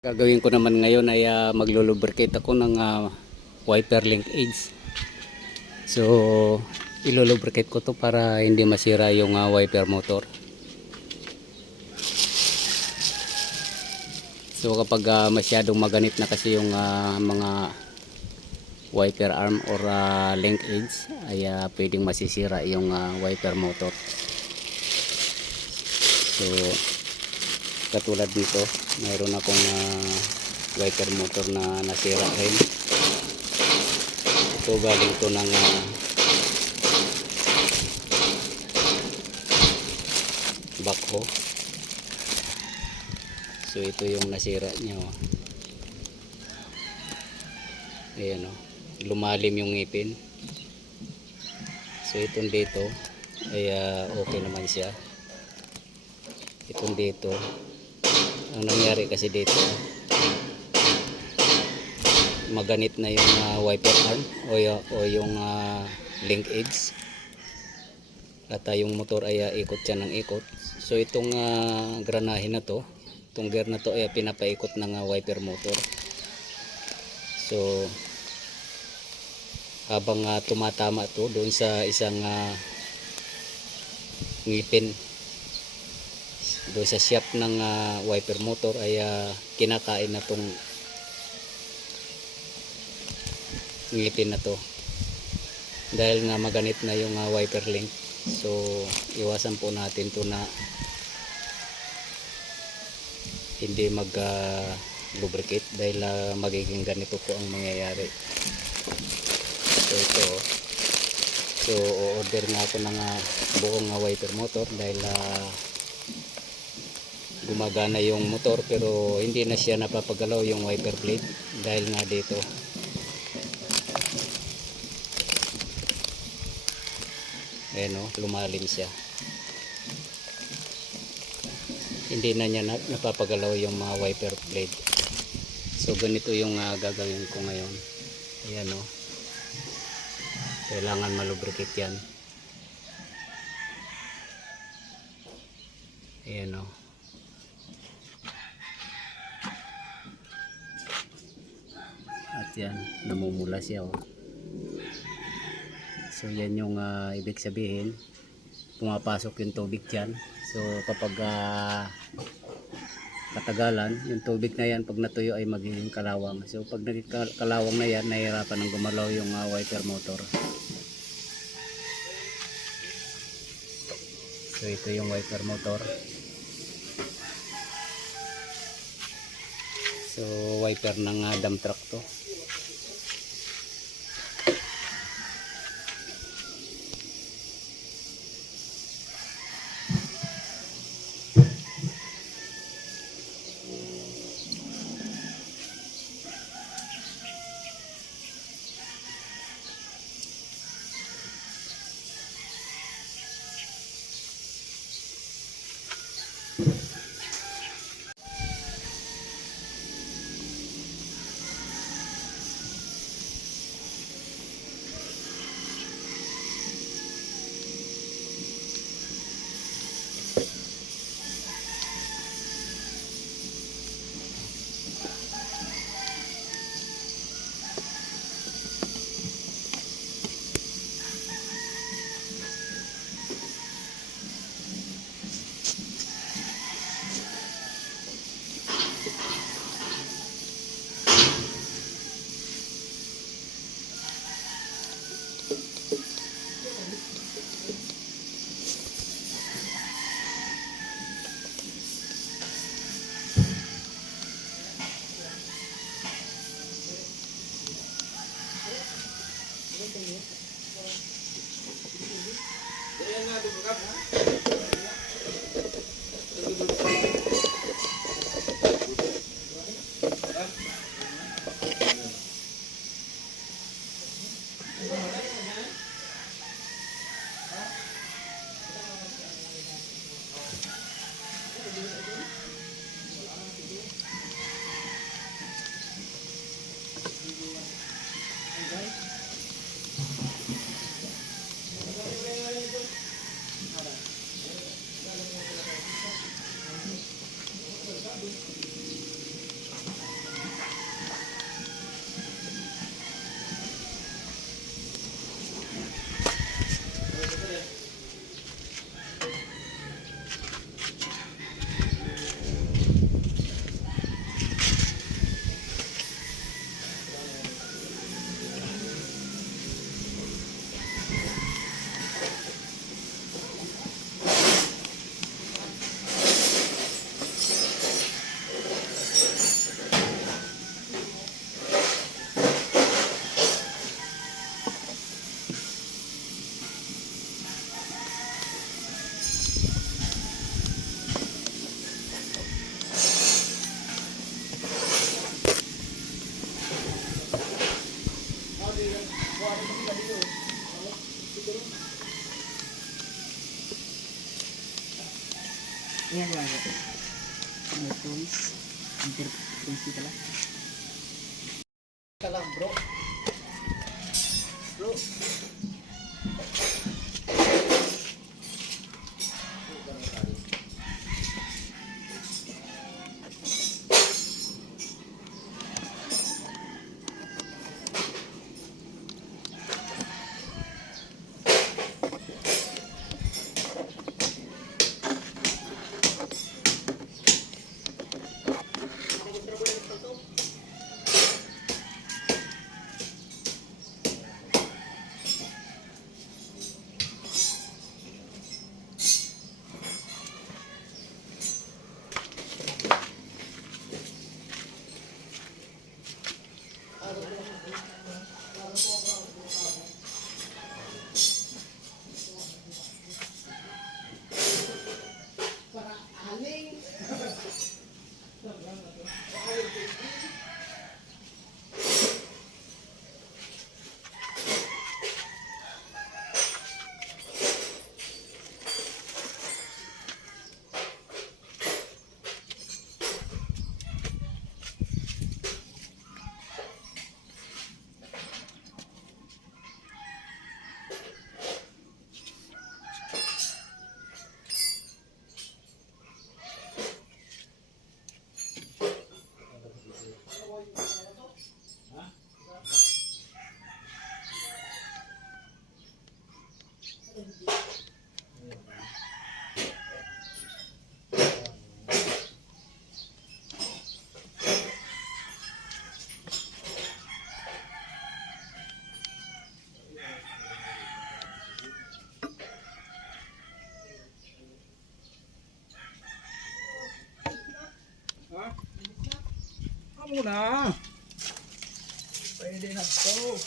Gagawin ko naman ngayon ay maglo-lubricate ako ng wiper link aids. So ilolubricate ko to para hindi masira yung wiper motor. So kapag masyadong maganit na kasi yung mga wiper arm or link aids ay pwedeng masisira yung wiper motor. So katulad dito, mayroon akong wiper motor na nasira rin. Ito galing to ng backhoe. So ito yung nasira niya. Ayan o, lumalim yung ngipin. So itong dito ay okay naman siya. Itong dito, ang nangyari kasi dito, maganit na yung wiper arm o yung link aids at yung motor ay ikot siya ng ikot. So itong granahe na to, itong gear na to ay pinapaikot ng wiper motor. So habang tumatama to doon sa isang ngipin doon sa shaft ng wiper motor ay kinakain na tong ngipin na to dahil nga maganit na yung wiper link. So iwasan po natin to na hindi mag lubricate dahil magiging ganito po ang mangyayari. So ito, so order nga ako ng buong wiper motor dahil gumagana yung motor pero hindi na siya napapagalaw yung wiper blade dahil nga dito. Ayan o, lumalim siya. Hindi na niya napapagalaw yung mga wiper blade. So ganito yung gagawin ko ngayon. Ayan o, kailangan malubricate yan. Ayan o. At yan, namumula siya o. So yan yung ibig sabihin, pumapasok yung tubig dyan. So kapag katagalan, yung tubig na yan pag natuyo ay magiging kalawang. So pag naging kalawang na yan, nahihirapan ng gumalaw yung wiper motor. So ito yung wiper motor. So wiper ng dump truck to. Ayan lang. May tools. Tools dito lang. Kalang bro. Bro. Kamu na. Pwede na to.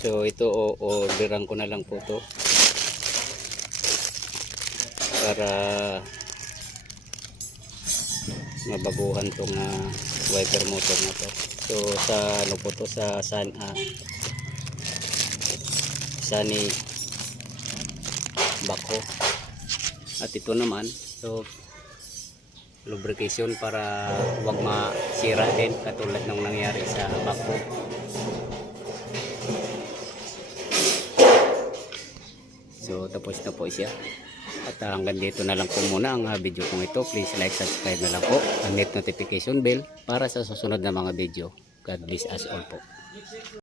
So ito orderan ko na lang po to para mabaguhan tong wiper motor na to. So sa ano po to, sa Sunny backhoe. At ito naman, so lubrication para huwag masira din katulad ng nangyari sa backhoe. So tapos na po siya. At hanggang dito na lang po muna ang video kong ito. Please like, subscribe na lang po ang notification bell para sa susunod na mga video. God bless us all po.